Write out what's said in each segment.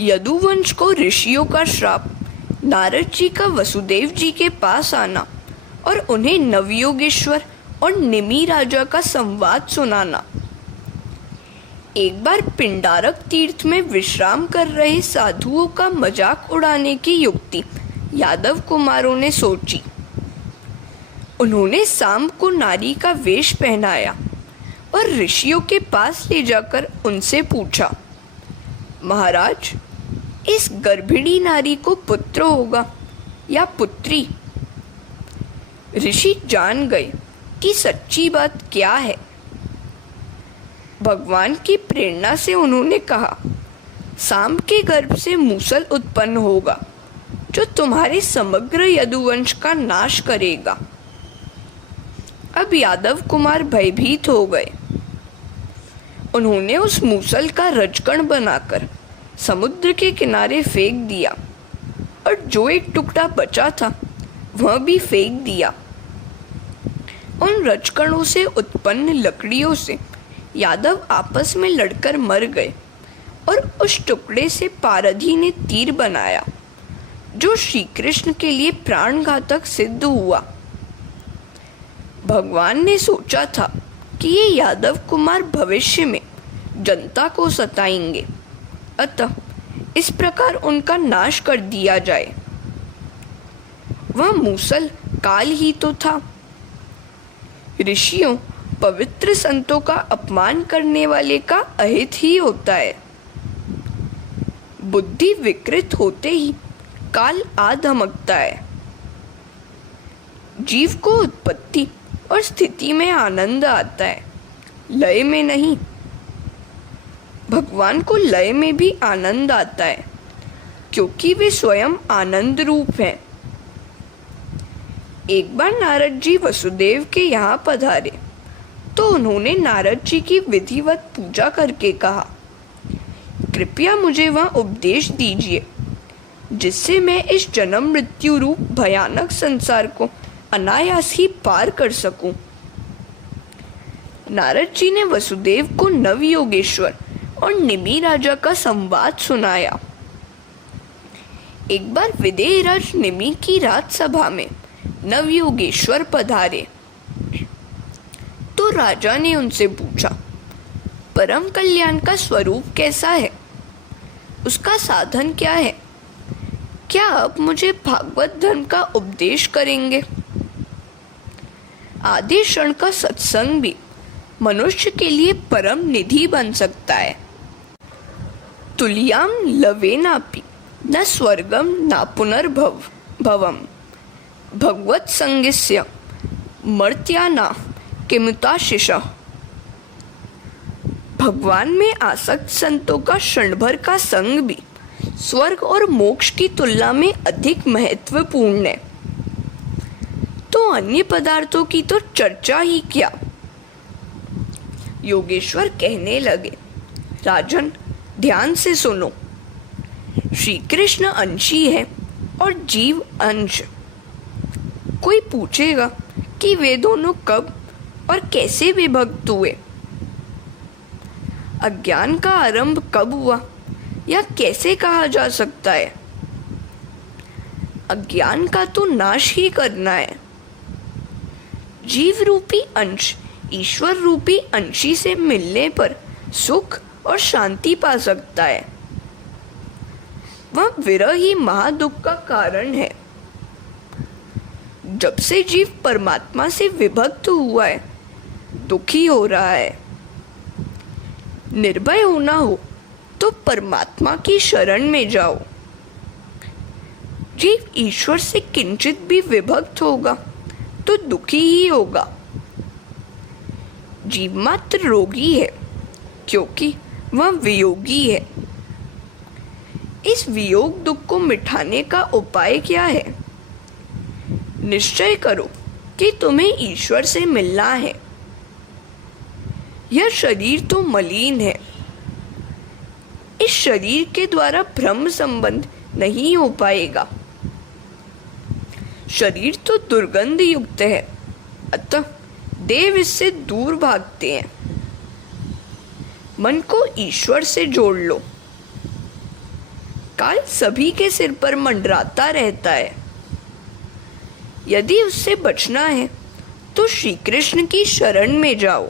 यदुवंश को ऋषियों का श्राप, नारद जी का वसुदेव जी के पास आना और उन्हें नवयोगेश्वर और निमि राजा का संवाद सुनाना। एक बार पिंडारक तीर्थ में विश्राम कर रहे साधुओं का मजाक उड़ाने की युक्ति यादव कुमारों ने सोची। उन्होंने सांब को नारी का वेश पहनाया और ऋषियों के पास ले जाकर उनसे पूछा, महाराज, इस गर्भिणी नारी को पुत्र होगा या पुत्री? ऋषि जान गए कि सच्ची बात क्या है। भगवान की प्रेरणा से उन्होंने कहा, सांब के गर्भ से मूसल उत्पन्न होगा जो तुम्हारे समग्र यदुवंश का नाश करेगा। अब यादव कुमार भयभीत हो गए। उन्होंने उस मूसल का रजकण बनाकर समुद्र के किनारे फेंक दिया और जो एक टुकड़ा बचा था वह भी फेंक दिया। उन रजकणों से उत्पन्न लकड़ियों से यादव आपस में लड़कर मर गए और उस टुकड़े से पारधी ने तीर बनाया जो श्री कृष्ण के लिए प्राणघातक सिद्ध हुआ। भगवान ने सोचा था कि ये यादव कुमार भविष्य में जनता को सताएंगे, अतः इस प्रकार उनका नाश कर दिया जाए। वह मूसल काल ही तो था। ऋषियों, पवित्र संतों का अपमान करने वाले का अहित ही होता है। बुद्धि विकृत होते ही काल आ धमकता है। जीव को उत्पत्ति और स्थिति में आनंद आता है, लय में नहीं। भगवान को लय में भी आनंद आता है क्योंकि वे स्वयं आनंद रूप हैं। एक बार नारद जी वसुदेव के यहाँ पधारे तो उन्होंने नारद जी की विधिवत पूजा करके कहा, कृपया मुझे वह उपदेश दीजिए जिससे मैं इस जन्म मृत्यु रूप भयानक संसार को अनायास ही पार कर सकूं। नारद जी ने वसुदेव को नवयोगेश्वर और निमि राजा का संवाद सुनाया। एक बार विदेहराज निमि की राजसभा में नवयोगेश्वर पधारे तो राजा ने उनसे पूछा, परम कल्याण का स्वरूप कैसा है? उसका साधन क्या है? क्या आप मुझे भागवत धर्म का उपदेश करेंगे? आधे क्षण का सत्संग भी मनुष्य के लिए परम निधि बन सकता है। तुल्याम लवेनापि न स्वर्गम न पुनर्भवम भगवत संगस्य मर्त्याना किमुताशिषः। भगवान में आसक्त संतों का क्षण भर का संग भी स्वर्ग और मोक्ष की तुलना में अधिक महत्वपूर्ण है, तो अन्य पदार्थों की तो चर्चा ही क्या। योगेश्वर कहने लगे, राजन, ध्यान से सुनो। श्री कृष्ण अंशी है और जीव अंश। कोई पूछेगा कि वे दोनों कब और कैसे विभक्त हुए? अज्ञान का आरंभ कब हुआ या कैसे कहा जा सकता है? अज्ञान का तो नाश ही करना है। जीव रूपी अंश ईश्वर रूपी अंशी से मिलने पर सुख और शांति पा सकता है। वह विरह ही महादुख का कारण है। जब से जीव परमात्मा से विभक्त हुआ है, दुखी हो रहा है। निर्भय होना हो तो परमात्मा की शरण में जाओ। जीव ईश्वर से किंचित भी विभक्त होगा तो दुखी ही होगा। जीव मात्र रोगी है क्योंकि वह वियोगी है। इस वियोग दुख को मिटाने का उपाय क्या है? निश्चय करो कि तुम्हें ईश्वर से मिलना है। यह शरीर तो मलिन है। इस शरीर के द्वारा ब्रह्म संबंध नहीं हो पाएगा। शरीर तो दुर्गंध युक्त है, अतः देव इससे दूर भागते हैं। मन को ईश्वर से जोड़ लो। काल सभी के सिर पर मंडराता रहता है। यदि उससे बचना है तो श्री कृष्ण की शरण में जाओ।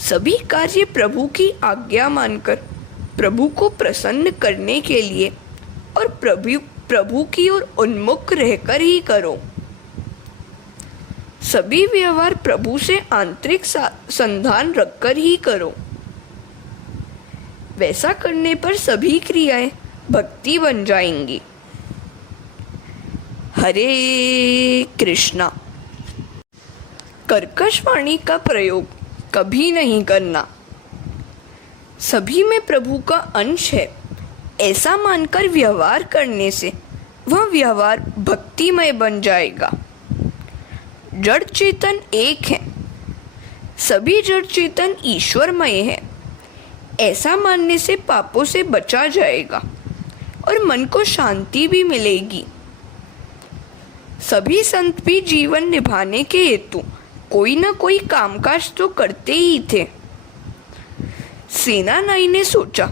सभी कार्य प्रभु की आज्ञा मानकर प्रभु को प्रसन्न करने के लिए और प्रभु की ओर उन्मुख रहकर ही करो। सभी व्यवहार प्रभु से आंतरिक संधान रखकर ही करो। वैसा करने पर सभी क्रियाएं भक्ति बन जाएंगी। हरे कृष्णा। कर्कश वाणी का प्रयोग कभी नहीं करना। सभी में प्रभु का अंश है ऐसा मानकर व्यवहार करने से वह व्यवहार भक्तिमय बन जाएगा। जड़ चेतन एक है, सभी जड़ चेतन ईश्वरमय है ऐसा मानने से पापों से बचा जाएगा और मन को शांति भी मिलेगी। सभी संत भी जीवन निभाने के हेतु कोई न कोई कामकाज तो करते ही थे। सेनानाई ने सोचा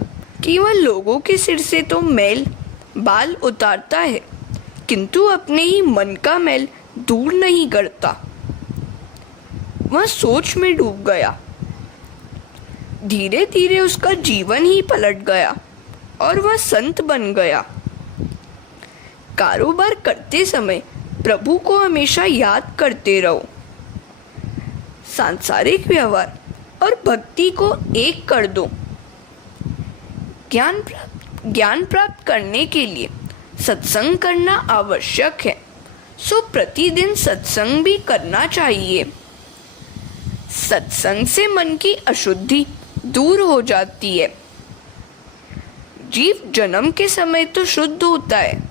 कि वह लोगों के सिर से तो मैल बाल उतारता है किंतु अपने ही मन का मैल दूर नहीं करता। वह सोच में डूब गया। धीरे धीरे उसका जीवन ही पलट गया और वह संत बन गया। कारोबार करते समय प्रभु को हमेशा याद करते रहो। सांसारिक व्यवहार और भक्ति को एक कर दो। ज्ञान प्राप्त करने के लिए सत्संग करना आवश्यक है, सो प्रतिदिन सत्संग भी करना चाहिए। सत्संग से मन की अशुद्धि दूर हो जाती है। जीव जन्म के समय तो शुद्ध होता है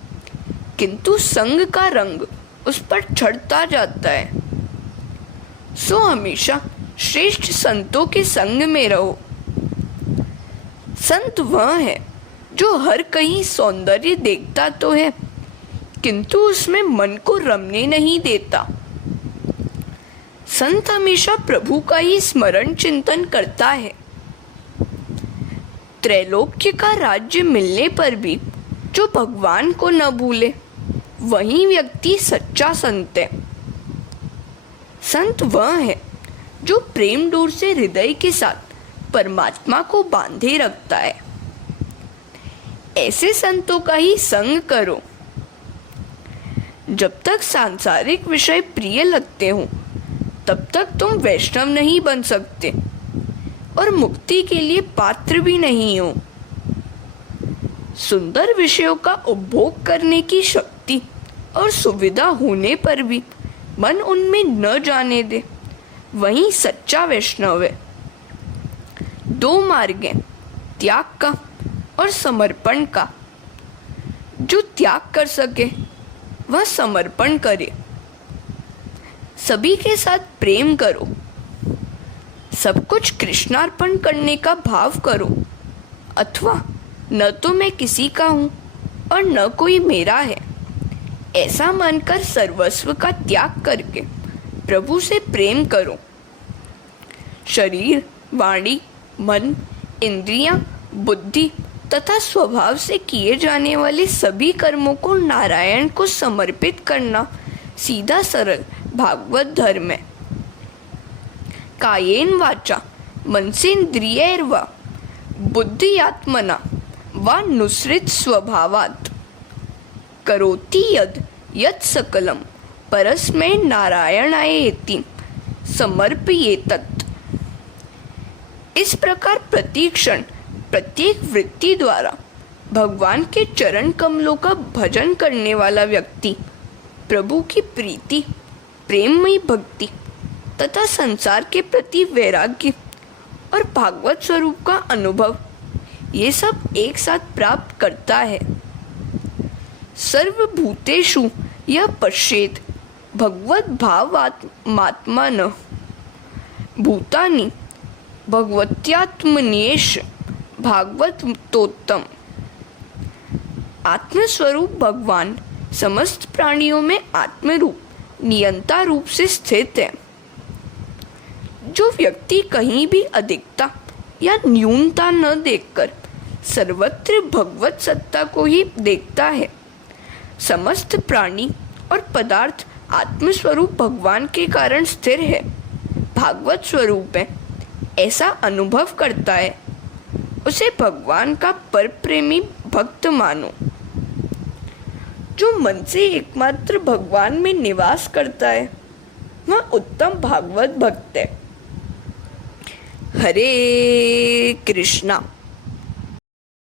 किंतु संग का रंग उस पर चढ़ता जाता है। सो हमेशा श्रेष्ठ संतों के संग में रहो। संत वह है जो हर कहीं सौंदर्य देखता तो है किंतु उसमें मन को रमने नहीं देता। संत हमेशा प्रभु का ही स्मरण चिंतन करता है। त्रैलोक्य का राज्य मिलने पर भी जो भगवान को न भूले वही व्यक्ति सच्चा संत है। संत वह है जो प्रेम डोर से हृदय के साथ परमात्मा को बांधे रखता है। ऐसे संतों का ही संग करो। जब तक सांसारिक विषय प्रिय लगते हो तब तक तुम वैष्णव नहीं बन सकते और मुक्ति के लिए पात्र भी नहीं हो। सुंदर विषयों का उपभोग करने की शक्ति और सुविधा होने पर भी मन उनमें न जाने दे वही सच्चा वैष्णव है। दो मार्ग हैं, त्याग का और समर्पण का। जो त्याग कर सके वह समर्पण करे। सभी के साथ प्रेम करो। सब कुछ कृष्णार्पण करने का भाव करो, अथवा न तो मैं किसी का हूँ और न कोई मेरा है ऐसा मानकर सर्वस्व का त्याग करके प्रभु से प्रेम करो। शरीर, वाणी, मन, इंद्रियां, बुद्धि तथा स्वभाव से किए जाने वाले सभी कर्मों को नारायण को समर्पित करना सीधा सरल भागवत धर्म है। कायेन वाचा मनसेन्द्रियैर्वा बुद्धियात्मना वा नुसृत स्वभावात् करोति यत् सकलम परस्मै नारायणायेति समर्पयेतत्। इस प्रकार प्रतिक्षण प्रत्येक वृत्ति द्वारा भगवान के चरण कमलों का भजन करने वाला व्यक्ति प्रभु की प्रीति, प्रेममयी भक्ति तथा संसार के प्रति वैराग्य और भागवत स्वरूप का अनुभव ये सब एक साथ प्राप्त करता है। सर्वभूतेषु यः पश्येत् भगवत भावात्मान भूतानि भगवत्यात्मन्येष भागवतोत्तम। आत्मस्वरूप भगवान समस्त प्राणियों में आत्मरूप नियंता रूप से स्थित है। जो व्यक्ति कहीं भी अधिकता या न्यूनता न देखकर सर्वत्र भगवत सत्ता को ही देखता है। समस्त प्राणी और पदार्थ आत्मस्वरूप भगवान के कारण स्थिर है, भागवत स्वरूप है, ऐसा अनुभव करता है, उसे भगवान का पर प्रेमी भक्त मानो। जो मन से एकमात्र भगवान में निवास करता है वह उत्तम भागवत भक्त है। हरे कृष्णा।